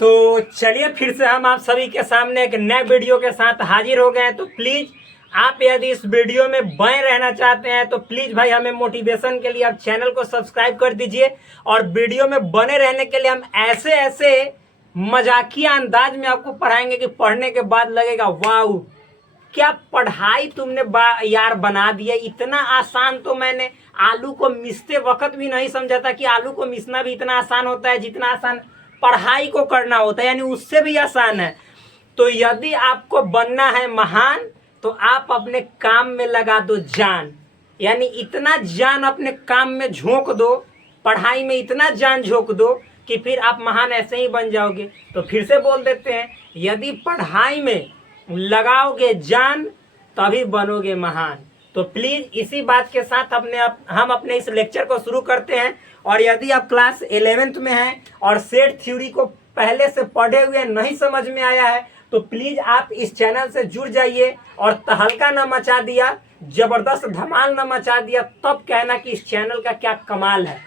तो चलिए फिर से हम आप सभी के सामने एक नए वीडियो के साथ हाजिर हो गए हैं। तो प्लीज आप यदि इस वीडियो में बने रहना चाहते हैं तो प्लीज भाई हमें मोटिवेशन के लिए आप चैनल को सब्सक्राइब कर दीजिए। और वीडियो में बने रहने के लिए हम ऐसे ऐसे मजाकिया अंदाज में आपको पढ़ाएंगे कि पढ़ने के बाद लगेगा वाह क्या पढ़ाई तुमने यार बना दिया। इतना आसान तो मैंने आलू को मिसते वक्त भी नहीं समझा था कि आलू को मिसना भी इतना आसान होता है जितना आसान पढ़ाई को करना होता है, यानी उससे भी आसान है। तो यदि आपको बनना है महान तो आप अपने काम में लगा दो जान, यानी इतना जान अपने काम में झोंक दो, पढ़ाई में इतना जान झोंक दो कि फिर आप महान ऐसे ही बन जाओगे। तो फिर से बोल देते हैं, यदि पढ़ाई में लगाओगे जान तभी बनोगे महान। तो प्लीज इसी बात के साथ हम अपने इस लेक्चर को शुरू करते हैं। और यदि आप क्लास 11th में हैं और सेट थ्योरी को पहले से पढ़े हुए नहीं समझ में आया है तो प्लीज आप इस चैनल से जुड़ जाइए और तहलका न मचा दिया, जबरदस्त धमाल न मचा दिया, तब कहना कि इस चैनल का क्या कमाल है,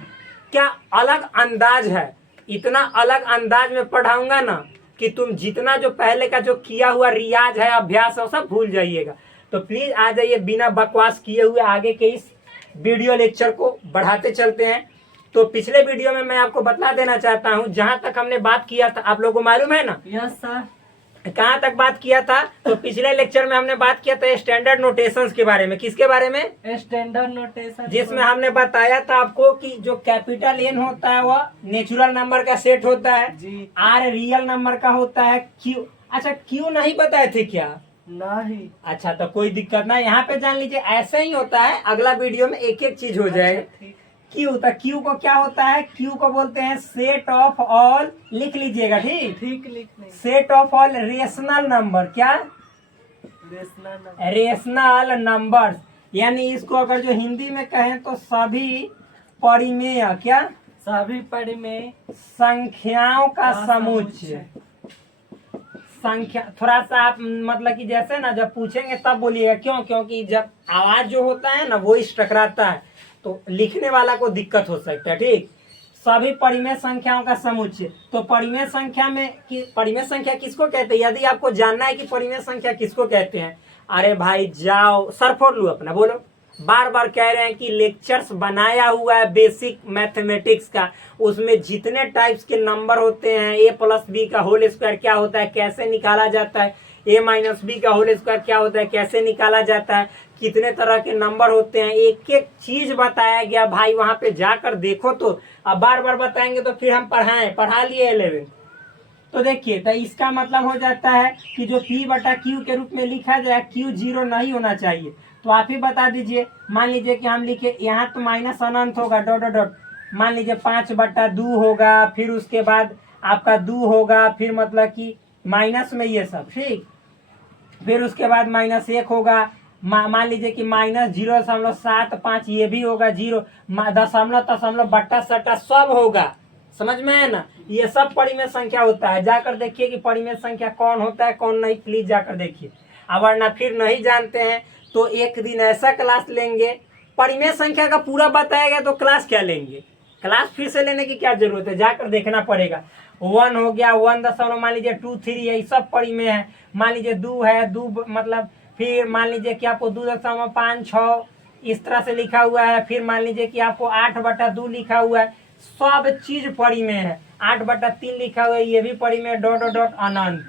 क्या अलग अंदाज है। इतना अलग अंदाज में पढ़ाऊंगा ना कि तुम जितना जो पहले का जो किया हुआ रियाज है, अभ्यास है, सब भूल जाइएगा। तो प्लीज आ जाइए, बिना बकवास किए हुए आगे के इस वीडियो लेक्चर को बढ़ाते चलते हैं। तो पिछले वीडियो में मैं आपको बता देना चाहता हूं, जहां तक हमने बात किया था आप लोगों को मालूम है ना? Yes sir. कहां तक बात किया था? तो पिछले लेक्चर में हमने बात किया था स्टैंडर्ड नोटेशंस के बारे में। किसके बारे में? स्टैंडर्ड नोटेशन, जिसमें हमने बताया था आपको कि जो कैपिटल एन होता है वह नेचुरल नंबर का सेट होता है जी। आर रियल नंबर का होता है, क्यू अच्छा क्यू नहीं बताए थे क्या? नहीं। अच्छा तो कोई दिक्कत ना, यहाँ पे जान लीजिए ऐसे ही होता है। अगला वीडियो में एक एक चीज हो जाएगा। ठीक। क्यू था, क्यू को क्या होता है? क्यू को बोलते हैं सेट ऑफ ऑल, लिख लीजिएगा ठीक। ठीक लिखने। Set of all rational number, क्या? रेशनल रेशनल नंबर्स, यानी इसको अगर जो हिंदी में कहें तो सभी परिमेय, क्या? सभी परिमेय संख्याओं का समुच्चय। संख्या थोड़ा सा आप मतलब कि जैसे ना जब पूछेंगे तब बोलिएगा, क्यों? क्योंकि जब आवाज जो होता है ना वो इस टकराता है तो लिखने वाला को दिक्कत हो सकता है, ठीक। सभी परिमेय संख्याओं का समुच्चय। तो परिमेय संख्या में परिमेय संख्या किसको कहते हैं? यदि आपको जानना है कि परिमेय संख्या किसको कहते हैं, अरे भाई जाओ सर फोड़ लू अपना, बोलो। बार बार कह रहे हैं कि लेक्चर्स बनाया हुआ है बेसिक मैथमेटिक्स का, उसमें जितने टाइप्स के नंबर होते हैं, ए प्लस बी का होल स्क्वायर क्या होता है, कैसे निकाला जाता है, ए माइनस बी का होल स्क्वायर क्या होता है, कैसे निकाला जाता है, कितने तरह के नंबर होते हैं, एक एक चीज बताया गया भाई। वहां पे जाकर देखो। तो अब बार बार बताएंगे तो फिर हम पढ़ा लिए 11। तो देखिए, तो इसका मतलब हो जाता है कि जो P बटा Q के रूप में लिखा जाए, Q 0 नहीं होना चाहिए। तो आप ही बता दीजिए। मान लीजिए कि हम लिखे यहाँ तो माइनस अनंत होगा, डॉट डॉट डॉट, मान लीजिए 5/2 होगा, फिर उसके बाद आपका 2 होगा, फिर मतलब कि माइनस में ये सब, ठीक। फिर उसके बाद -1 होगा, मान लीजिए कि -0.75 ये भी होगा, 0 दशमलव बट्टा सट्टा सब होगा, समझ में है ना? ये सब परिमेय संख्या होता है। जाकर देखिए कि परिमेय संख्या कौन होता है कौन नहीं, प्लीज जाकर देखिए। वरना फिर नहीं जानते हैं तो एक दिन ऐसा क्लास लेंगे, परिमेय संख्या का पूरा बताएगा तो क्लास क्या लेंगे? क्लास फिर से लेने की क्या जरूरत है? जाकर देखना पड़ेगा। 1 हो गया, 1 दशमलव, मान लीजिए 2 3 है, सब परिमेय है। मान लीजिए 2 है, 2 मतलब फिर मान लीजिए कि आपको 2.56 इस तरह से लिखा हुआ है। फिर मान लीजिए कि आपको 8/2 लिखा हुआ है, सब चीज परिमेय है। 8/3 लिखा हुआ है, ये भी परिमेय, डॉट डॉट डॉट अनंत,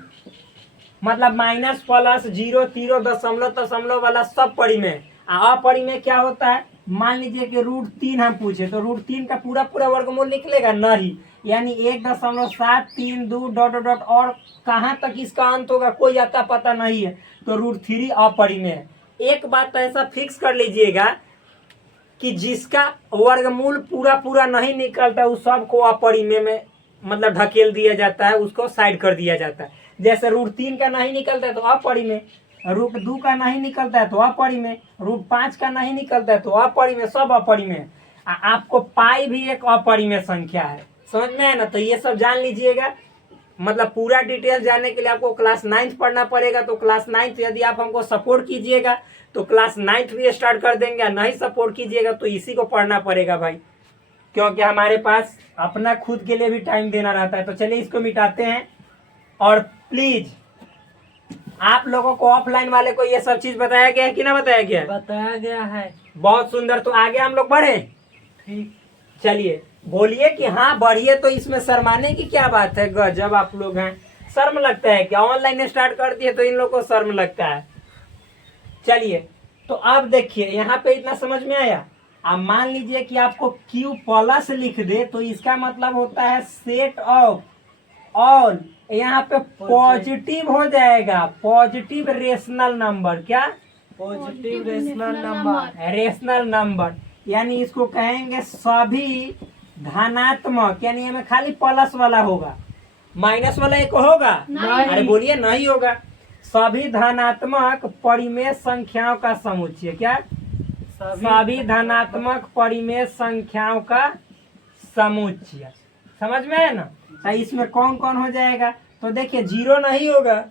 मतलब माइनस प्लस 0 0 दशमलव वाला सब परिमेय। अपरिमेय क्या होता है? मान लीजिए कि √3 हम पूछे तो √3 का पूरा पूरा वर्गमूल निकलेगा नहीं, यानी 1.732 डॉट डॉट डॉट, और कहाँ तक इसका अंत होगा कोई आता पता नहीं है। तो √3 अपरिमेय है। एक बात तो ऐसा फिक्स कर लीजिएगा कि जिसका वर्गमूल पूरा पूरा नहीं निकलता उस सब को अपरिमेय में मतलब ढकेल दिया जाता है, उसको साइड कर दिया जाता है। जैसे √3 का नहीं निकलता है तो अपरिमेय, √2 का नहीं निकलता है तो अपरिमेय, √5 का नहीं निकलता है तो अपरिमेय, सब अपरिमेय। आपको पाई भी एक अपरिमेय संख्या है, समझ में है ना? तो ये सब जान लीजिएगा। मतलब पूरा डिटेल जानने के लिए आपको क्लास 9th पढ़ना पड़ेगा। तो क्लास 9th यदि आप हमको सपोर्ट कीजिएगा तो क्लास 9th भी स्टार्ट कर देंगे, नहीं सपोर्ट कीजिएगा तो इसी को पढ़ना पड़ेगा भाई, क्योंकि हमारे पास अपना खुद के लिए भी टाइम देना रहता है। तो चलिए इसको मिटाते हैं। और प्लीज आप लोगों को ऑफलाइन वाले को ये सब चीज बताया गया है कि ना बताया गया है? बताया गया है। बहुत सुंदर। तो आगे हम लोग बढ़े। ठीक। चलिए बोलिए कि हाँ बढ़िए। तो इसमें शर्माने की क्या बात है? गजब आप लोग हैं। शर्म लगता है क्या? ऑनलाइन स्टार्ट कर दिए तो इन लोगों को शर्म लगता है। चलिए तो अब देखिए यहाँ पे इतना समझ में आया। अब मान लीजिए कि आपको क्यू प्लस लिख दे तो इसका मतलब होता है सेट ऑफ ऑल। यहाँ पे पॉजिटिव हो जाएगा, पॉजिटिव रेशनल नंबर। क्या? Positive rational number. Rational number यानी इसको कहेंगे सभी धनात्मक, यानी हमें खाली प्लस वाला होगा, माइनस वाला एक होगा? नहीं। अरे बोलिए नहीं होगा। सभी धनात्मक परिमेय संख्याओं का समुच्चय। क्या? सभी धनात्मक परिमेय संख्याओं का समुच्चय। समझ में है ना? तो इसमें कौन कौन हो जाएगा? तो देखिए जीरो नहीं होगा,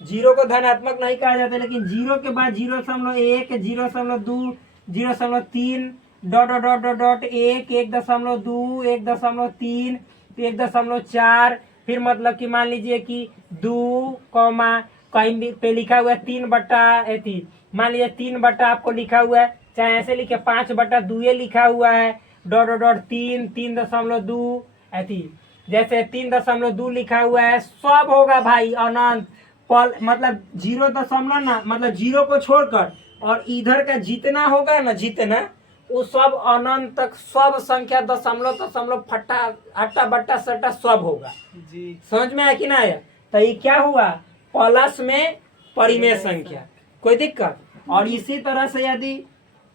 जीरो को धनात्मक नहीं कहा जाता, लेकिन जीरो के बाद 0.1, 0.2, 0.3, dot dot dot dot dot 1, 1.2, 1.3, 1.4, फिर मतलब कि मान लीजिए कि 2 कॉमा कहीं भी पे लिखा हुआ है 3/, मान लीजिए 3/ आपको लिखा हुआ है, चाहे ऐसे लिखे 5/2 लिखा हुआ है, डॉट डॉट डॉट 3, 3.2 ऐसी, जैसे 3.2 लिखा हुआ है, सब होगा भाई अनंत। मतलब 0 ना, मतलब 0 को छोड़कर और इधर का जितना होगा ना, जितना वो सब अनंत तक सब संख्या दशमलव दशमलव फट्टा अट्टा बट्टा सट्टा सब होगा। जी। समझ में आया कि ना आया? तो ये क्या हुआ? प्लस में परिमेय संख्या। कोई दिक्कत? और इसी तरह से यदि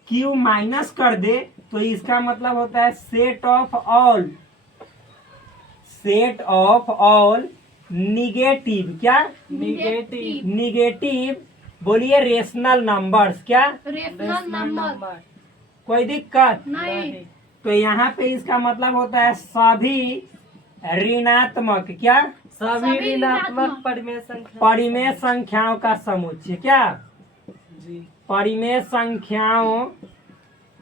क्यू माइनस कर दे तो इसका मतलब होता है set of all, set of all negative. क्या? निगेटिव। निगेटिव बोलिए रेशनल नंबर्स। क्या? Rational number. कोई दिक्कत? नहीं। तो यहाँ पे इसका मतलब होता है सभी ऋणात्मक। क्या? सभी ऋणात्मक परिमेय संख्या। परिमेय संख्याओं का समुच्चय। क्या? जी। परिमेय संख्याओं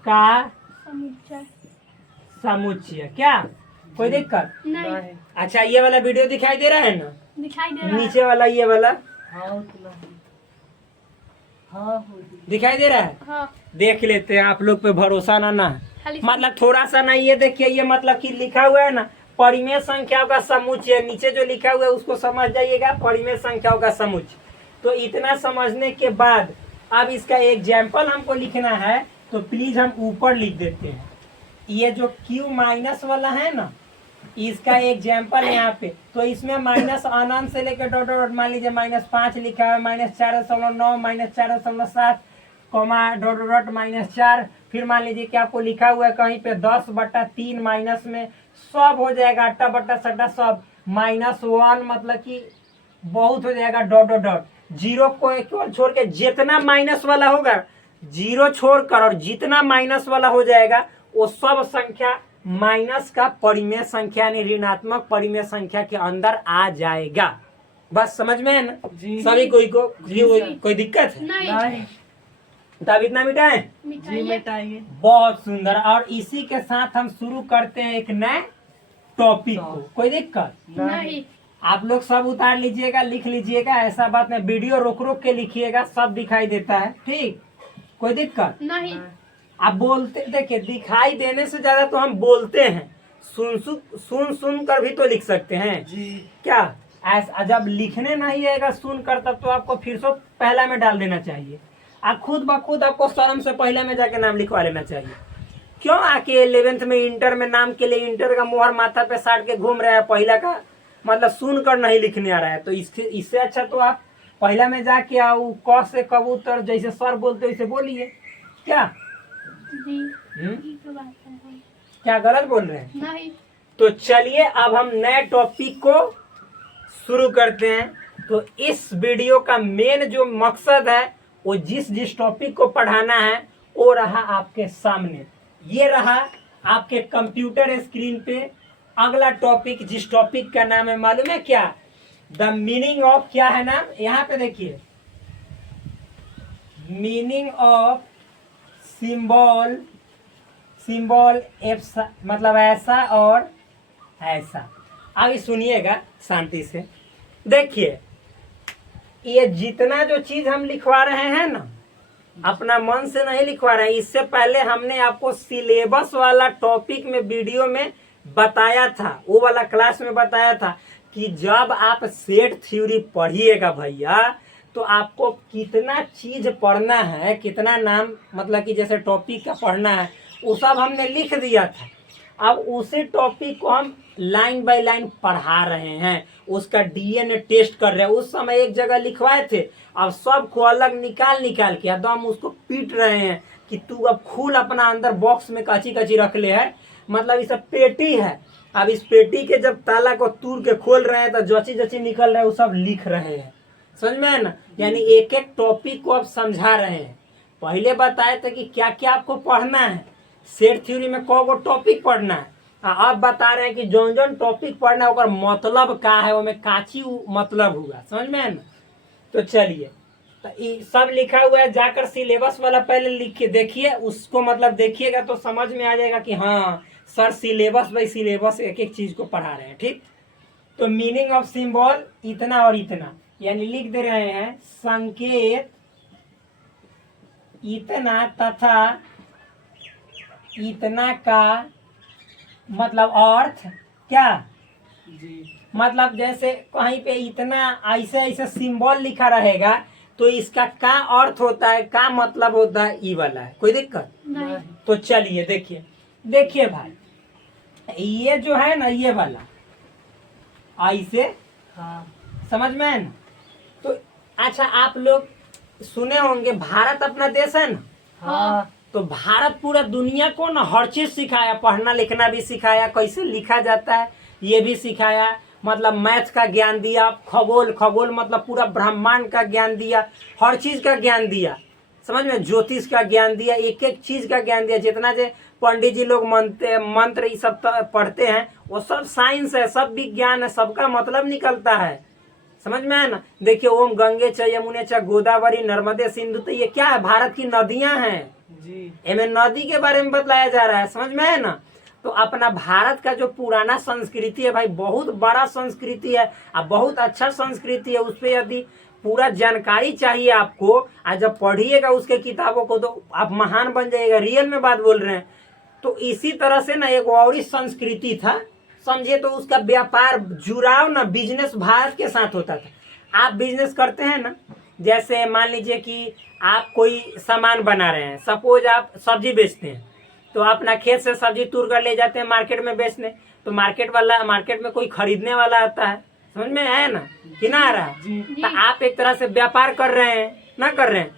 का समुच्चय। समुच्चय। क्या? कोई दिक्कत? नहीं। अच्छा ये वाला वीडियो दिखाई दे रहा है ना? दिखाई दे रहा है। नीचे वाला ये वाला हाँ उतना ही। हाँ हो गई। दिखाई दे रहा है? हाँ। देख लेते हैं, आप लोग पे भरोसा ना खाली मतलब थोड़ा सा ना, ये देखिए ये मतलब कि लिखा हुआ है ना परिमेय संख्याओं का समुच्चय, नीचे जो लिखा हुआ है उसको समझ जाइएगा, परिमेय संख्याओं का समुच्चय। तो इतना समझने के बाद अब इसका एग्जाम्पल हमको लिखना है, तो प्लीज हम ऊपर लिख देते हैं। ये जो क्यू माइनस वाला है ना, इसका एग्जाम्पल यहाँ पे, तो इसमें माइनस अनंत से लेकर डॉट डॉट मान लीजिए -5 लिखा है, -4.9, -4.7, डॉट डॉट -4, फिर मान लीजिए कि आपको लिखा हुआ है कहीं पे 10/3 माइनस में सब हो जाएगा, अट्टा बट्टा सट्टा सब, -1 मतलब कि बहुत हो जाएगा, डॉट डॉट डॉट। जीरो को केवल छोड़ के जितना माइनस वाला होगा, जीरो छोड़कर और जितना माइनस वाला हो जाएगा वो सब संख्या माइनस का परिमेय संख्या यानी ऋणात्मक परिमेय संख्या के अंदर आ जाएगा। बस समझ में है ना? जी। सभी कोई दिक्कत है? नहीं। नहीं। तब इतना मिटाएं। जी मिठाई। मिटाइए। बहुत सुंदर। और इसी के साथ हम शुरू करते हैं एक नए टॉपिक को। कोई दिक्कत? नहीं। आप लोग सब उतार लीजिएगा, लिख लीजिएगा, ऐसा बात नहीं, वीडियो रोक रोक के लिखिएगा, सब दिखाई देता है। ठीक? कोई दिक्कत? नहीं। आप बोलते, देखिए दिखाई देने से ज्यादा तो हम बोलते हैं, सुन कर भी तो लिख सकते हैं। जी। क्या ऐसा? जब लिखने नहीं आएगा सुन कर, तब तो आपको फिर से पहला में डाल देना चाहिए। आप खुद ब खुद आपको शर्म से पहले में जाके नाम लिखवा लेना चाहिए। क्यों आके 11th में इंटर में नाम के लिए इंटर का मोहर माथा पे साट के घूम रहे हैं, पहला का मतलब सुन कर नहीं लिखने आ रहा है? तो इससे अच्छा तो आप पहला में जाके आओ, क से कबूतर जैसे सर बोलते वैसे बोलिए। क्या जी। ठीक है, बात है। क्या गलत बोल रहे हैं? नहीं। तो चलिए अब हम नए टॉपिक को शुरू करते हैं। तो इस वीडियो का मेन जो मकसद है, वो जिस टॉपिक को पढ़ाना है वो रहा आपके सामने, ये रहा आपके कंप्यूटर स्क्रीन पे। अगला टॉपिक, जिस टॉपिक का नाम है मालूम है क्या? द मीनिंग ऑफ, क्या है नाम? यहाँ पे देखिए, मीनिंग ऑफ सिंबल, सिंबल मतलब ऐसा और ऐसा। अभी सुनिएगा शांति से। देखिए ये जितना जो चीज हम लिखवा रहे हैं ना, अपना मन से नहीं लिखवा रहे हैं। इससे पहले हमने आपको सिलेबस वाला टॉपिक में वीडियो में बताया था, वो वाला क्लास में बताया था कि जब आप सेट थ्योरी पढ़िएगा भैया तो आपको कितना चीज पढ़ना है, कितना नाम मतलब कि जैसे टॉपिक का पढ़ना है वो सब हमने लिख दिया था। अब उसी टॉपिक को हम लाइन बाय लाइन पढ़ा रहे हैं, उसका डीएनए टेस्ट कर रहे हैं। उस समय एक जगह लिखवाए थे, अब सबको अलग निकाल निकाल के एकदम उसको पीट रहे हैं कि तू अब खुल अपना अंदर बॉक्स में कची कची रख ले है, मतलब ये सब पेटी है। अब इस पेटी के जब ताला को तोड़ के खोल रहे हैं तो जची जची निकल रहा है वो सब लिख रहे हैं, समझ में है ना। यानी एक एक टॉपिक को अब समझा रहे हैं। पहले बताए थे कि क्या क्या आपको पढ़ना है, सेट थ्योरी में कौन को टॉपिक पढ़ना है। अब बता रहे हैं कि जौन जौन टॉपिक पढ़ना है ओकर मतलब का है, वो में काची मतलब हुआ, समझ में है ना। तो चलिए, तो ये सब लिखा हुआ है, जाकर सिलेबस वाला पहले लिखिए, देखिए उसको, मतलब देखिएगा तो समझ में आ जाएगा कि हाँ सर सिलेबस बाई सिलेबस एक एक चीज को पढ़ा रहे हैं। ठीक, तो मीनिंग ऑफ सिंबल इतना और इतना, यानी लिख दे रहे हैं संकेत इतना तथा इतना का मतलब अर्थ क्या, जी मतलब जैसे कहीं पे इतना ऐसे ऐसे सिंबल लिखा रहेगा तो इसका का अर्थ होता है, का मतलब होता है, ई वाला है। कोई दिक्कत? नहीं। तो चलिए देखिए, देखिए भाई ये जो है ना ये वाला ऐसे हाँ समझ में है ना। तो अच्छा आप लोग सुने होंगे भारत अपना देश है ना, हाँ तो भारत पूरा दुनिया को ना हर चीज सिखाया, पढ़ना लिखना भी सिखाया, कैसे लिखा जाता है ये भी सिखाया, मतलब मैथ का ज्ञान दिया, खगोल, खगोल मतलब पूरा ब्रह्मांड का ज्ञान दिया, हर चीज का ज्ञान दिया, समझ में, ज्योतिष का ज्ञान दिया, एक एक चीज का ज्ञान दिया। जितना जो पंडित जी लोग मंत्र ये सब पढ़ते हैं वो सब साइंस है, सब विज्ञान है, सबका मतलब निकलता है, समझ में है ना। देखिए ओम गंगे च यमुने च गोदावरी नर्मदे सिंधु, तो ये क्या है, भारत की नदियां हैं, जी इनमें नदी के बारे में बतलाया जा रहा है, समझ में है ना। तो अपना भारत का जो पुराना संस्कृति है भाई, बहुत बड़ा संस्कृति है और बहुत अच्छा संस्कृति है। उस पर यदि पूरा जानकारी चाहिए आपको, आज जब पढ़िएगा उसके किताबों को तो आप महान बन जाइएगा, रियल में बात बोल रहे हैं। तो इसी तरह से ना एक और ही संस्कृति था, समझिए, तो उसका व्यापार जुड़ाव ना बिजनेस भारत के साथ होता था। आप बिजनेस करते हैं ना, जैसे मान लीजिए कि आप कोई सामान बना रहे हैं, सपोज आप सब्जी बेचते हैं, तो अपना खेत से सब्जी तोड़ कर ले जाते हैं मार्केट में बेचने, तो मार्केट में कोई खरीदने वाला आता है, समझ में है ना कि ना आ रहा है। जी तो आप एक तरह से व्यापार कर रहे हैं ना, कर रहे हैं,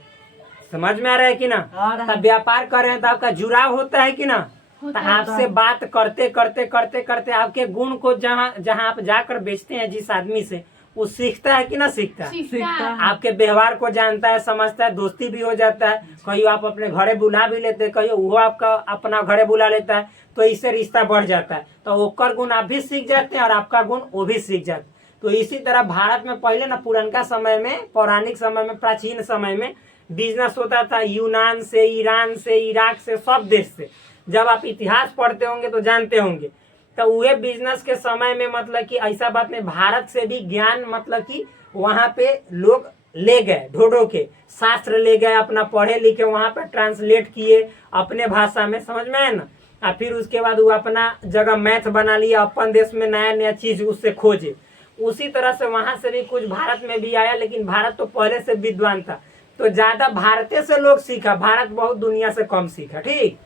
समझ में आ रहा है कि ना। आ रहा है। तो व्यापार कर रहे हैं तो आपका जुड़ाव होता है कि ना। तो होता है। आपसे बात करते करते करते करते आपके गुण को जहाँ जहाँ आप जाकर बेचते हैं जिस आदमी से, वो सीखता है कि ना सीखता है, सीखता सीखता है। है। आपके व्यवहार को जानता है, समझता है, दोस्ती भी हो जाता है, कहीं आप अपने घरे बुला भी लेते हैं, कहीं वो आपका अपना घरे बुला लेता है, तो इससे रिश्ता बढ़ जाता है। तो ओकर गुण आप भी सीख जाते हैं और आपका गुण वो भी सीख जाते हैं। तो इसी तरह भारत में पहले ना पुरानका समय में, पौराणिक समय में, प्राचीन समय में बिजनेस होता था यूनान से, ईरान से, इराक से, सब देश से। जब आप इतिहास पढ़ते होंगे तो जानते होंगे। तो वह बिजनेस के समय में मतलब कि ऐसा बात नहीं, भारत से भी ज्ञान मतलब कि वहाँ पे लोग ले गए, ढोढो के शास्त्र ले गए, अपना पढ़े लिखे वहाँ पे ट्रांसलेट किए अपने भाषा में, समझ में है ना। और फिर उसके बाद वो अपना जगह मैथ बना लिया, अपन देश में नया नया चीज उससे खोजे। उसी तरह से वहां से भी कुछ भारत में भी आया, लेकिन भारत तो पहले से विद्वान था, तो ज्यादा भारतीय से लोग सीखा, भारत बहुत दुनिया से कम सीखा। ठीक,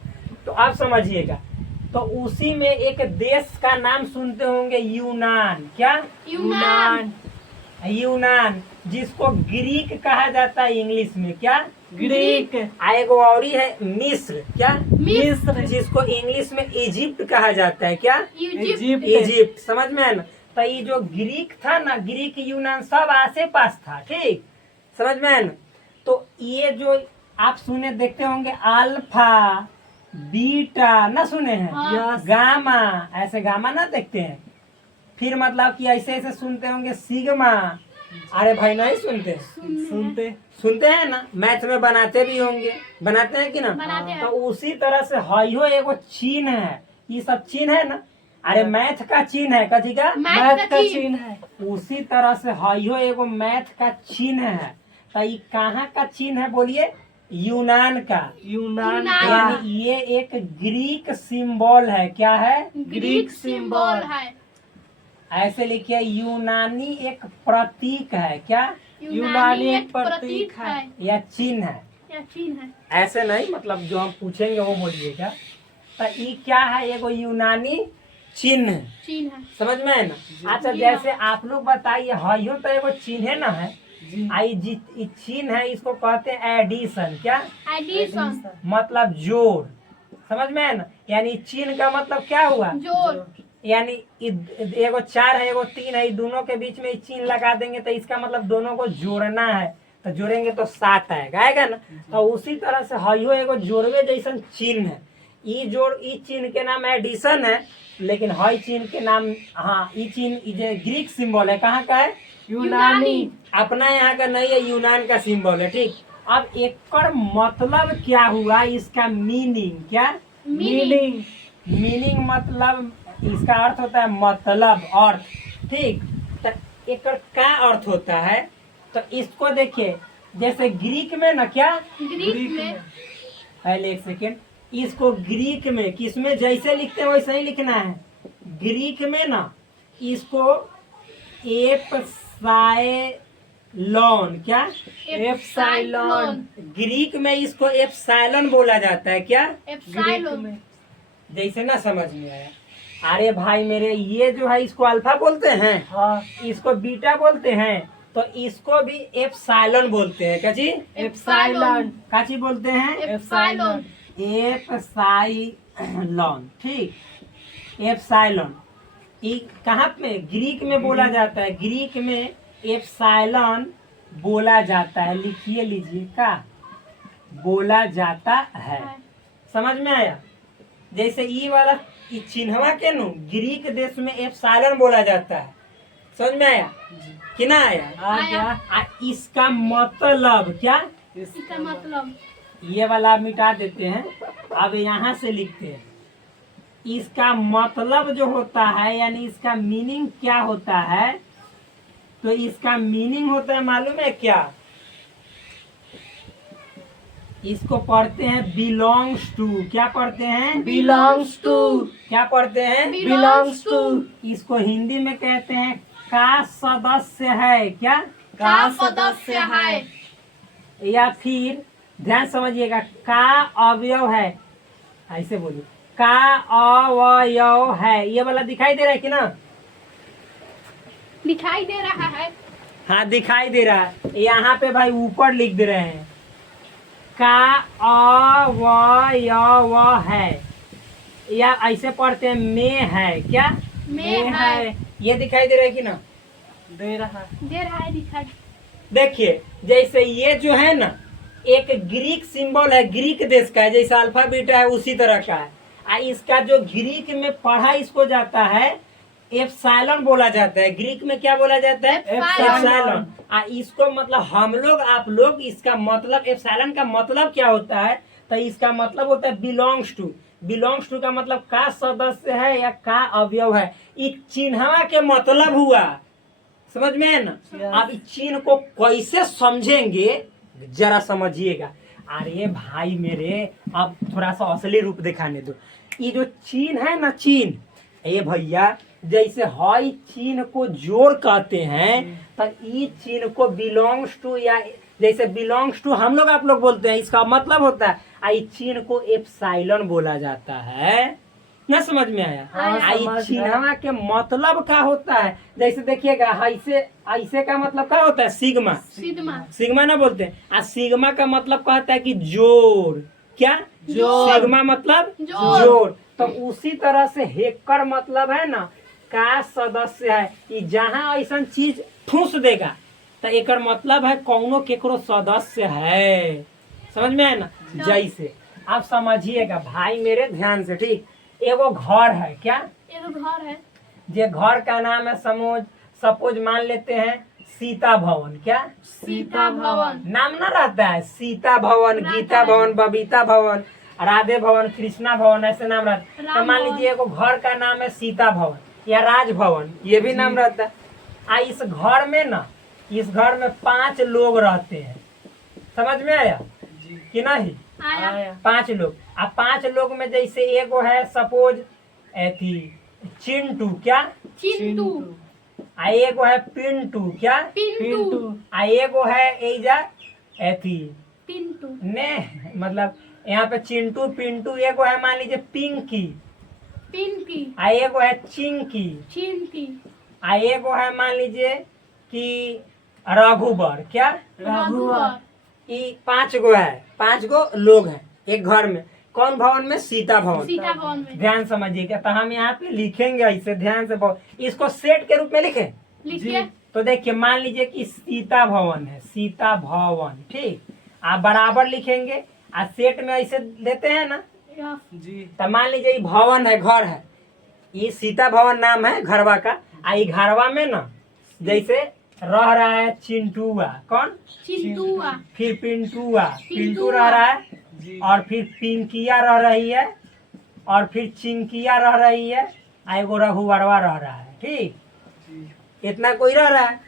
तो आप समझिएगा। तो उसी में एक देश का नाम सुनते होंगे, यूनान। क्या? यूनान। यूनान, जिसको ग्रीक कहा जाता है इंग्लिश में। क्या? ग्रीक एगो और ही है मिस्र। क्या? मिस्र जिसको इंग्लिश में इजिप्ट कहा जाता है। क्या? इजिप्ट। इजिप्ट, समझ में है ना। तो ये जो ग्रीक था ना, ग्रीक यूनान सब आसे पास था। ठीक, समझ में है ना। तो ये जो आप सुने देखते होंगे अल्फा बीटा ना सुने हैं, हाँ। यस गामा, ऐसे गामा ना देखते हैं। फिर मतलब कि ऐसे ऐसे सुनते होंगे सिग्मा। अरे भाई नहीं सुनते? सुनते सुनते हैं ना, मैथ में बनाते भी होंगे, बनाते हैं कि ना। बनाते हैं। तो उसी तरह से हयो एगो चिन्ह है, ये सब चिन्ह है ना, अरे मैथ का चिन्ह है, कथी का? मैथ का चिन्ह है। उसी तरह से हयो एगो मैथ का चिन्ह है। तो ये कहाँ का चिन्ह है बोलिए? यूनान का। यूनान यूनान। का यानी ये एक ग्रीक सिंबल है। क्या है? ग्रीक सिंबल है। ऐसे लिखिए, यूनानी एक प्रतीक है। क्या? यूनानी एक प्रतीक है। या चिन्ह है। या चिन्ह है। ऐसे नहीं, मतलब जो हम पूछेंगे वो बोलिएगा। तो ये क्या है? एगो यूनानी चिन्ह। चिन्ह है। समझ में है ना? अच्छा, जी जैसे आप लोग बताइए, हयो तो एगो चिन्ह ना है। जी। आई जी चिन्ह है, इसको कहते हैं एडिशन। क्या? एडिशन। मतलब जोड़। समझ में है ना? यानी चिन्ह का मतलब क्या हुआ? जोड़। यानी एगो 4 है, एगो 3 है, दोनों के बीच में चिन्ह लगा देंगे तो इसका मतलब दोनों को जोड़ना है। तो जोड़ेंगे तो 7 आएगा ना? तो उसी तरह से हयो एगो जोड़वे जैसन चिन्ह है। ई चिन्ह के नाम एडिशन है, लेकिन हई चिन्ह के नाम, हाँ, ई चिन्ह जो ग्रीक सिंबल है, कहाँ का है? यूनानी। अपना यहाँ का नहीं है, यूनान का सिंबल है। ठीक। अब एकर मतलब क्या हुआ? इसका मीनिंग क्या? मीनिंग। मीनिंग मतलब इसका अर्थ होता है मतलब, अर्थ। ठीक। तो एकर क्या अर्थ होता है? तो इसको देखिए, जैसे ग्रीक में ना, क्या? ग्रीक में। पहले एक सेकेंड, इसको ग्रीक में किसमें जैसे लिखते हैं वैसे ही लिखना है। ग्रीक में ना इसको एप्साइलॉन, क्या? एप्साइलॉन। ग्रीक में इसको एप्साइलॉन बोला जाता है। क्या? एप्साइलॉन। जैसे ना समझ में आया? अरे भाई मेरे, ये जो है इसको अल्फा बोलते हैं, हाँ। इसको बीटा बोलते हैं, तो इसको भी एप्साइलॉन बोलते हैं। क्या चीज? एप्साइलॉन। क्या चीज बोलते हैं? एप्साइलॉन। एप्साइलॉन। ठीक। एप्साइलॉन ये कहाँ पे? ग्रीक में बोला जाता है। ग्रीक में एप्साइलॉन बोला जाता है। लिखिए लीजिए, का बोला जाता है। समझ में आया? जैसे ई वाला ई चिन्हवा के नु ग्रीक देश में एप्साइलॉन बोला जाता है। समझ में आया कि ना आया? आया। आ इसका मतलब क्या? इसका मतलब। ये वाला मिटा देते हैं, अब यहाँ से लिखते हैं। इसका मतलब जो होता है, यानी इसका मीनिंग क्या होता है? तो इसका मीनिंग होता है, मालूम है क्या? इसको पढ़ते हैं बिलोंग्स टू। क्या पढ़ते हैं? Belongs to. क्या पढ़ते हैं? Belongs to. इसको हिंदी में कहते हैं का सदस्य है। क्या? का सदस्य है। या फिर ध्यान समझिएगा, का अवयव है। ऐसे बोलिए, का अवयव है। ये वाला दिखाई दे रहा है कि ना? दिखाई दे रहा है। हाँ, दिखाई दे रहा है। यहाँ पे भाई ऊपर लिख दे रहे हैं, का अवयव है, या ऐसे पढ़ते हैं में है। क्या? में है। ये दिखाई दे रहा है कि ना? दे रहा। दे रहा है। दिखाई। देखिए, जैसे ये जो है ना, एक ग्रीक सिंबल है, ग्रीक देश का है, जैसे अल्फा बीटा है उसी तरह का है। इसका जो ग्रीक में पढ़ा इसको जाता है, एप्साइलॉन बोला जाता है। ग्रीक में क्या बोला जाता है? एप्साइलॉन। इसको मतलब हम लोग, आप लोग, इसका मतलब एप्साइलॉन का मतलब क्या होता है? तो इसका मतलब होता है बिलोंग्स टू। बिलोंग्स टू का मतलब का सदस्य है या का अवयव है। इस चिन्हवा के मतलब हुआ। समझ में है ना? अब इस चिन्ह को कैसे समझेंगे जरा समझिएगा। अरे भाई मेरे, अब थोड़ा सा असली रूप दिखाने दो। ये जो चिन्ह है ना, चिन्ह, ये भैया जैसे हई चिन्ह को जोड़ कहते हैं, तो ये चिन्ह को बिलोंग्स टू, या जैसे बिलोंग्स टू हम लोग आप लोग बोलते हैं, इसका मतलब होता है इस चिन्ह को एप्साइलॉन बोला जाता है। ना समझ में आया? समझ चिन्हवा के मतलब क्या होता है? जैसे देखिएगा, ऐसे ऐसे का मतलब क्या होता है? सिग्मा। सिग्मा। सिग्मा ना बोलते हैं। सिग्मा का मतलब कहता है कि जोड़। क्या? जोड़। सिग्मा मतलब जोड़। तो उसी तरह से हेकर मतलब है ना, का सदस्य है। कि जहाँ ऐसा चीज ठूस देगा तो एकर मतलब है कौनो केकरो सदस्य है। समझ में है ना? जैसे आप समझिएगा भाई मेरे, ध्यान से। ठीक। एगो घर है। क्या? एगो घर है। जे घर का नाम है सपोज मान लेते हैं सीता भवन। क्या? सीता भवन। नाम ना रहता है? सीता भवन, रहता गीता है। भवन, बबीता भवन, राधे भवन, कृष्णा भवन, ऐसे नाम रहता है। तो राम मान भवन। लीजिए एगो घर का नाम है सीता भवन या राज भवन, ये भी नाम रहता है। इस घर में ना, इस घर में 5 लोग रहते हैं। समझ में आया कि नहीं? आया। आया। 5 लोग। अब 5 लोग में जैसे एगो है सपोज एथी चिंटू, क्या? चिंटू, आ एगो है पिंटू, क्या? पिंटू, पिंटू। आ एगो है एजा एथी पिंटू, ने, मतलब यहाँ पे चिंटू पिंटू। एगो है मान लीजिए पिंकी, पिंकी, आ एगो है चिंकी, चिंकी, आ एगो है मान लीजिए कि रघुबर, क्या? रघुवर, ये 5 गो है, 5 गो लोग हैं एक घर में। कौन भवन में? सीता भवन। सीता भवन में। ध्यान समझिएगा। तो हम यहाँ पे लिखेंगे ऐसे, ध्यान से इसको सेट के रूप में लिखें। लिखिए। तो देखिए मान लीजिए कि सीता भवन है, सीता भवन, ठीक। आप बराबर लिखेंगे, आ सेट में ऐसे देते हैं ना। जी। तो मान लीजिए ये भवन है, घर है, ये सीता भवन नाम है घरवा का। ये घरवा में ना जैसे रह रहा है चिंटुआ, कौन? चिंटूआ, फिर पिंटुआ, पिंटू पिंटुआ। रह रहा है, जी। और फिर पिंकिया रह रही है, और फिर चिंकिया रह रही है, आ एगो रघुवरवा रह रहा है, ठीक। जी। इतना कोई रह रहा है।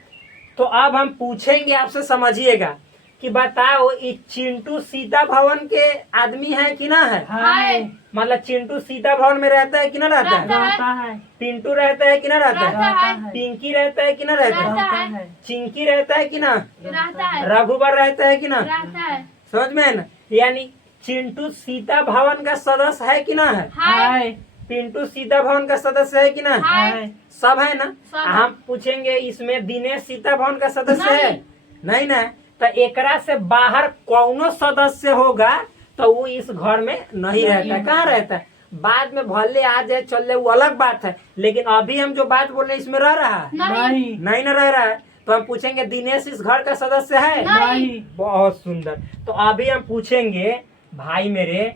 तो अब हम पूछेंगे आपसे, समझिएगा कि बताओ ये चिंटू सीता भवन के आदमी है कि ना है? हाय। मतलब चिंटू सीता भवन में रहता है कि ना रहता है? रहता है। रहता है। पिंटू रहता है कि ना रहता रहता है? है। पिंकी रहता है कि ना रहता है? रहता रहता है। चिंकी रहता है कि ना? रहता है। रघुबर रहता है कि ना? रहता है। समझ में है ना? यानी चिंटू सीता भवन का सदस्य है कि ना है? हाय। पिंटू सीता भवन का सदस्य है कि ना? हाय। सब है ना? सब है। हम पूछेंगे इसमें दिनेश सीता भवन का सदस्य है? नहीं। नहीं ना। तो एकरा से बाहर कौनो सदस्य होगा तो वो इस घर में नहीं रहता है। कहाँ रहता है? बाद में भले आ जाए चल जाए, वो अलग बात है, लेकिन अभी हम जो बात बोल रहे हैं इसमें रह रहा है? नहीं। नहीं ना रह रहा है। तो हम पूछेंगे दिनेश इस घर का सदस्य है? नहीं। बहुत सुंदर। तो अभी हम पूछेंगे भाई मेरे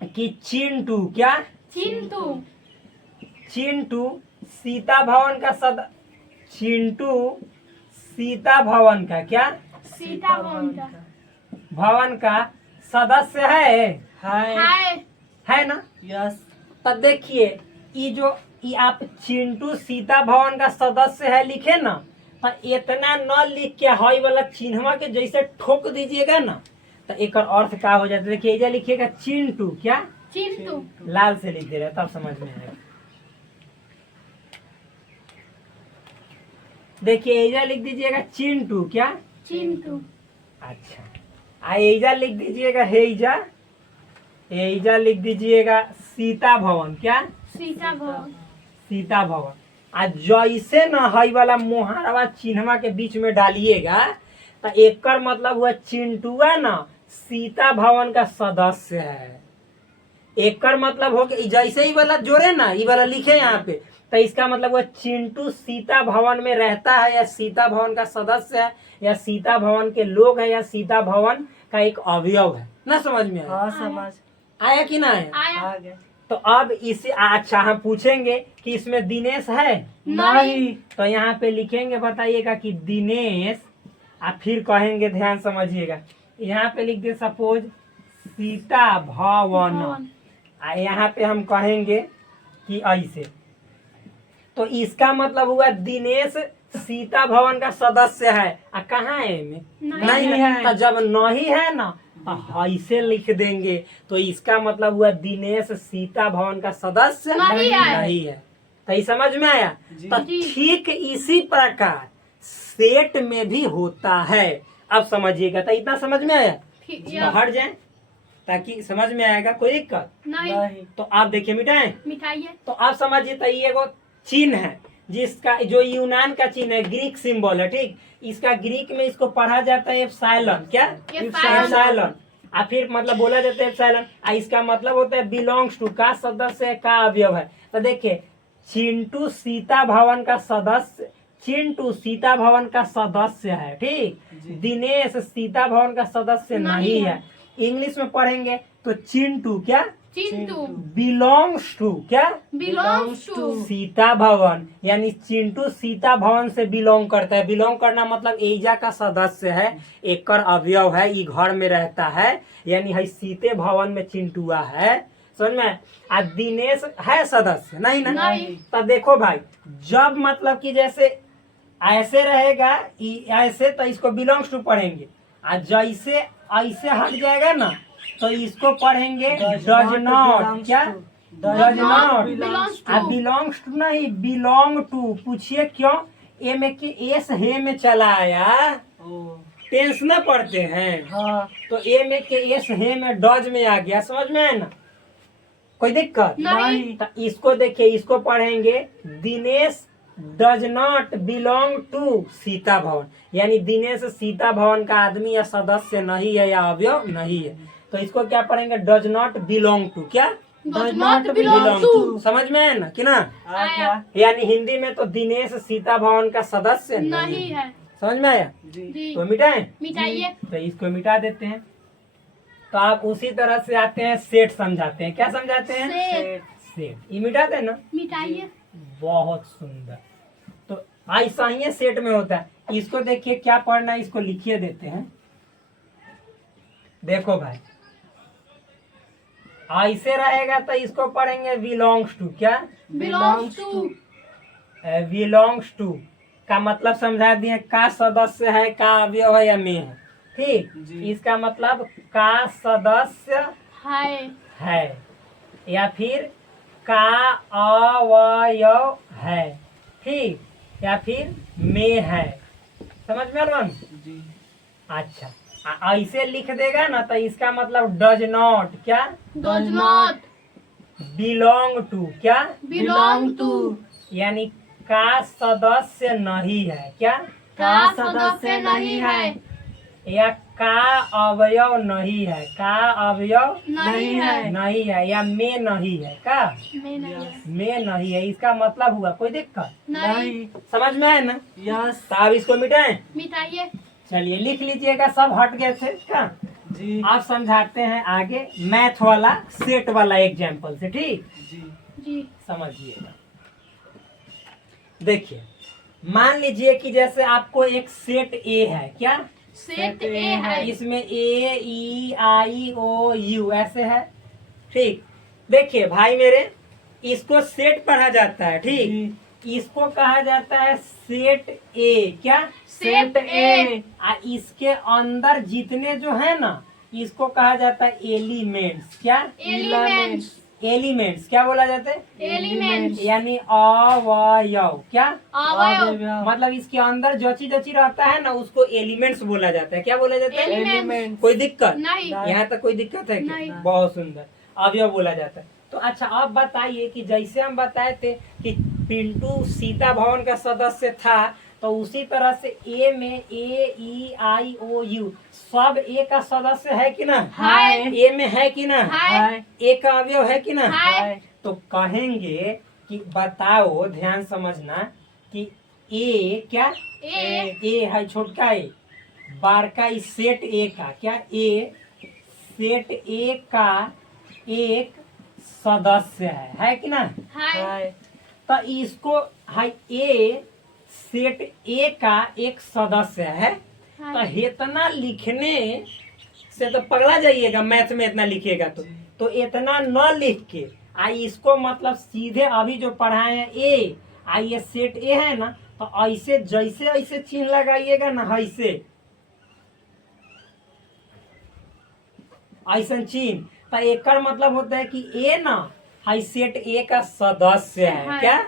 कि चिंटू, क्या? चिंटू, चिंटू सीता भवन का चिंटू सीता भवन का, क्या? सीता भवन का। भवन का सदस्य है? हाय। हाय। है ना? यस। तब देखिए ये आप चिंटू सीता भवन का सदस्य है लिखे ना, तो इतना न लिख के हई वाला चिन्हवा के जैसे ठोक दीजिएगा ना, तो एक अर्थ क्या हो जाता है। देखिए एजा लिखिएगा चिंटू, क्या? चिंटू, लाल से लिख दे रहे तब समझ में आएगा। देखिए एजा लिख दीजिएगा चिंटू, क्या? चिंटू, अच्छा। एजा लिख दीजिएगा हेजा, एजा लिख दीजिएगा सीता भवन, क्या? सीता भवन। सीता भवन। जैसे न हई वाला मोहरवा चिन्हवा के बीच में डालिएगा तो एकर मतलब हुआ चिंटुआ ना सीता भवन का सदस्य है। एकर मतलब हो कि जैसे ही वाला जोड़े ना, ये वाला लिखे यहाँ पे, तो इसका मतलब हुआ चिंटू सीता भवन में रहता है, या सीता भवन का सदस्य है, या सीता भवन के लोग है, या सीता भवन का एक अवयव है। ना समझ में आया? हाँ समझ आया कि ना आया? आया। आ गए। तो अब इसे अच्छा हम पूछेंगे कि इसमें दिनेश है? नहीं। तो यहाँ पे लिखेंगे, बताइएगा कि दिनेश, और फिर कहेंगे, ध्यान समझिएगा, यहाँ पे लिख दे सपोज सीता भवन, भवन। यहाँ पे हम कहेंगे कि ऐसे। तो इसका मतलब हुआ दिनेश सीता भवन का सदस्य है। कहाँ है इनमें? नहीं है। तो जब नहीं है ना तो ऐसे लिख देंगे, तो इसका मतलब हुआ दिनेश सीता भवन का सदस्य नहीं है। नहीं है। तो ये समझ में आया? जी। तो ठीक इसी प्रकार सेट में भी होता है। अब समझिएगा। तो इतना समझ में आया? ठीक। तो हट जाए ताकि समझ में आएगा, कोई दिक्कत? नहीं। नहीं। तो आप देखिए मिटाएं। मिठाई है। तो आप समझिए, तो ये एगो चिन्ह है जिसका जो यूनान का चिन्ह है, ग्रीक सिंबल है, ठीक। इसका ग्रीक में इसको पढ़ा जाता है एप्सिलॉन, क्या? एप्सिलॉन। और फिर मतलब बोला जाता है एप्सिलॉन। इसका मतलब होता है बिलोंग्स टू, का सदस्य है, का अवयव है। तो देखिए चिंटू सीता भवन का सदस्य, चिंटू सीता भवन का सदस्य है, ठीक। दिनेश सीता भवन का सदस्य नहीं है। इंग्लिश में पढ़ेंगे तो चिंटू, क्या? चिंटू बिलोंग्स टू क्या बिलोंग्स टू सीता भवन, यानी चिंटू सीता भवन से बिलोंग करता है। बिलोंग करना मतलब एजा का सदस्य है, एकर अवयव है, ई घर में रहता है, यानी है सीते भवन में चिंटुआ है। समझ में? आ दिनेश है सदस्य नहीं ना? नहीं। तो देखो भाई, जब मतलब कि जैसे ऐसे रहेगा ऐसे, तो इसको बिलोंग्स टू पढ़ेंगे, और जैसे ऐसे हट जाएगा ना तो इसको पढ़ेंगे डज नॉट क्या does not. Belongs ah to belongs to नहीं, बिलोंग टू। पूछिए क्यों? ए में कि एस हे में चला आया, ओ टेंस ना पढ़ते हैं हाँ तो ए में के एस हे में डज में आ गया। समझ में है ना? कोई दिक्कत नहीं। तो इसको देखिए, इसको पढ़ेंगे Dinesh does not belong to Sita Bhavan, यानी दिनेश सीता भवन का आदमी या सदस्य नहीं है या अवयव नहीं है। तो इसको क्या पढ़ेंगे? डज नॉट बिलोंग टू क्या डज नॉट बिलोंग टू समझ में है ना कि ना? आ गया यानी हिंदी में तो दिनेश सीता भवन का सदस्य नहीं है। समझ में आया? जी जी तो मिटाएं? मिटाइए। तो इसको मिटा देते हैं। तो आप उसी तरह से आते हैं, सेट समझाते हैं। क्या समझाते हैं? Set set. ये मिटा दें ना? मिटाइए। बहुत सुंदर। तो ऐसा ही सेट में होता है। इसको देखिए क्या पढ़ना है, इसको लिखिए देते हैं। देखो भाई, ऐसे रहेगा तो इसको पढ़ेंगे बिलोंग्स टू क्या बिलोंग्स टू बिलोंग्स टू का मतलब समझा दिए, का सदस्य है, का अवयव है या में है। ठीक, जी। इसका मतलब का सदस्य है है या फिर का अवयव है, ठीक, या फिर में है। समझ में आया? जी अच्छा, ऐसे लिख देगा ना तो इसका मतलब डज नॉट क्या डज नॉट बिलोंग टू क्या, बिलोंग टू यानी का सदस्य नहीं है क्या, का सदस्य नहीं है या का अवयव नहीं है, का अवयव नहीं है नहीं है, या में नहीं है का में नहीं है में नहीं है। इसका मतलब हुआ कोई दिक्कत? नहीं समझ में है ना? यस तो अब इसको मिटाएं। मिटाइए। चलिए लिख लीजिएगा, सब हट गए थे क्या? जी आप समझाते हैं आगे मैथ वाला सेट वाला एग्जाम्पल से। ठीक, जी जी समझिएगा। देखिए, मान लीजिए कि जैसे आपको एक सेट ए है क्या, सेट ए है। इसमें ए ई आई ओ यू ऐसे है। ठीक, देखिए भाई मेरे, इसको सेट पढ़ा जाता है। ठीक, इसको कहा जाता है सेट ए क्या, सेट ए आ इसके अंदर जितने जो है ना इसको कहा जाता है एलिमेंट्स क्या, एलिमेंट्स एलिमेंट्स क्या बोला जाता है, एलिमेंट्स यानी अवयव क्या, अवयव मतलब इसके अंदर जची जची रहता है ना उसको एलिमेंट्स बोला जाता है। क्या बोला जाता है? एलिमेंट्स कोई दिक्कत? नहीं यहाँ तक कोई दिक्कत है क्या? नहीं। बहुत सुंदर, अवयव बोला जाता है। तो अच्छा, अब बताइए कि जैसे हम बताए थे कि पिंटू सीता भवन का सदस्य था, तो उसी तरह से ए में ए ई आई ओ यू सब ए का सदस्य है कि ना? है। ए में है कि ना? है। ए का अवयव है कि ना? है। तो कहेंगे कि बताओ, ध्यान समझना, कि ए क्या, ए है छोटका ए, बारका इस सेट ए का क्या, ए सेट ए का एक सदस्य है कि ना? है। तो इसको है ए सेट ए का एक सदस्य है। तो इतना लिखने से तो पगला जाइएगा, मैथ में इतना लिखेगा तो इतना न लिख के इसको मतलब सीधे अभी जो पढ़ाए हैं ए, ये सेट ए है ना, तो ऐसे जैसे ऐसे चिन्ह लगाइएगा ना, ऐसा चिन्ह, तो एकर मतलब होता है कि ए ना है सेट ए का सदस्य है क्या,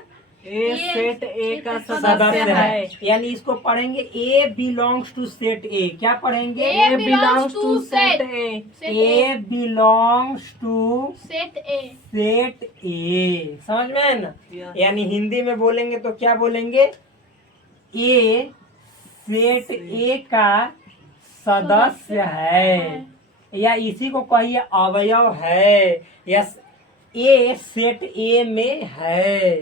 ए सेट ए का सदस्य है। यानी इसको पढ़ेंगे A belongs to set A. क्या पढ़ेंगे? A belongs to set A A belongs to set A set A. समझ में है ना? Yeah. यानी हिंदी में बोलेंगे तो क्या बोलेंगे? ए सेट ए का सदस्य है, या इसी को कहिए अवयव है, या ए सेट ए में है।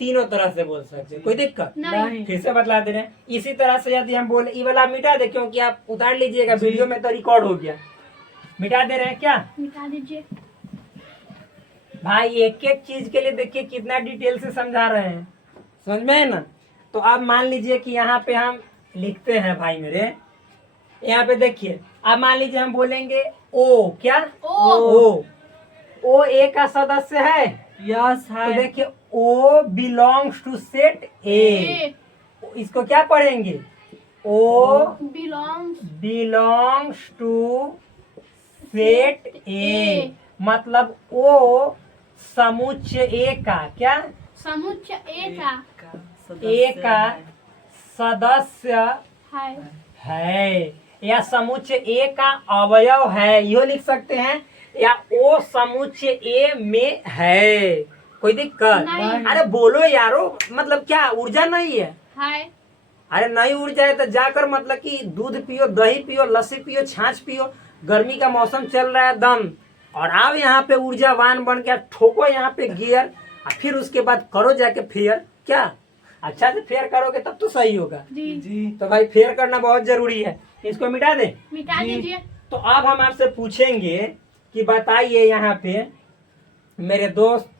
तीनों तरह से बोल सकते हैं, कोई दिक्कत नहीं। फिर से बतला दे रहे हैं। इसी तरह से यदि हम बोले, ये वाला मिटा दे क्योंकि आप उतार लीजिएगा, वीडियो में तो रिकॉर्ड हो गया। मिटा दे रहे हैं क्या? मिटा दीजिए। भाई एक एक चीज के लिए देखिए कितना डिटेल से समझा रहे हैं, समझ में है ना। तो अब मान लीजिए कि यहाँ पे हम लिखते हैं भाई मेरे, यहाँ पे देखिए, अब मान लीजिए हम बोलेंगे ओ, क्या ओ ए का सदस्य है। यस तो है। देखिए ओ बिलोंग्स टू सेट ए, इसको क्या पढ़ेंगे, ओ बिलोंग्स टू सेट ए, मतलब ओ समुच्चय ए का क्या, समुच्चय ए का सदस्य है, या समुच्चय ए का अवयव है, यो लिख सकते हैं, या ओ समुच्चय ए में है। कोई दिक्कत नहीं। अरे बोलो यारो, मतलब क्या ऊर्जा नहीं है। अरे नहीं ऊर्जा है तो जाकर मतलब कि दूध पियो, दही पियो, लस्सी पियो, छाछ पियो, गर्मी का मौसम चल रहा है दम, और आप यहाँ पे ऊर्जावान बन के ठोको यहाँ पे गियर, और फिर उसके बाद करो जाके फेयर, क्या अच्छा से फेयर करोगे तब तो सही होगा। जी तो भाई फेयर करना बहुत जरूरी है, इसको मिटा दे। मिटा दीजिए। तो अब हम आपसे पूछेंगे कि बताइए यहाँ पे मेरे दोस्त,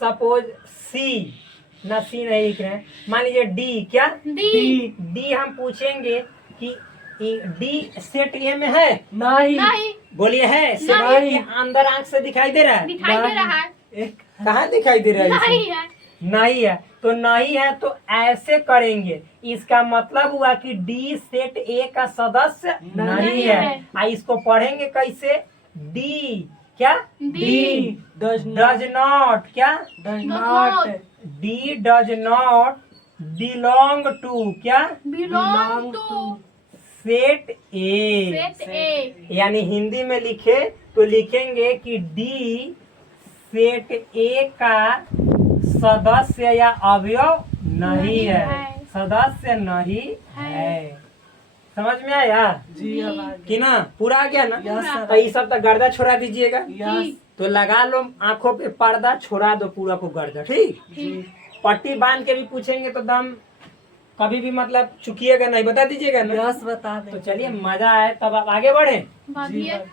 सपोज सी, ना सी नहीं लिख रहे हैं, मान लीजिए डी, क्या डी हम पूछेंगे कि डी सेट ए में है, नहीं। बोलिए है, सेट ए नहीं। के अंदर आंख से दिखाई दे रहा है, दिखाई दे रहा है। एक कहाँ दिखाई दे रहा है इसे? नहीं है। नहीं है, तो नहीं है तो ऐसे करेंगे, इसका मतलब हुआ कि डी सेट ए का सदस्य नहीं है। इसको पढ़ेंगे कैसे, डी क्या, डी डज डज नॉट, क्या not D does not belong to, क्या belong to set A, set A. यानी हिंदी में लिखे तो लिखेंगे कि डी सेट ए का सदस्य या अवयव नहीं है, सदस्य नहीं है। समझ में आया जी अब आ कि ना, पूरा आ गया ना। Yes sir. तो ये सब तो गर्दा छोड़ा दीजिएगा, यस तो लगा लो आंखों पे पर्दा, छोड़ा दो पूरा को गर्दा, ठीक। जी पट्टी बांध के भी पूछेंगे तो दम कभी भी मतलब चुकिएगा नहीं, बता दीजिएगा ना। यस बता तो दे। चलिए मजा आए, तब आप आगे बढ़े। बढ़िए।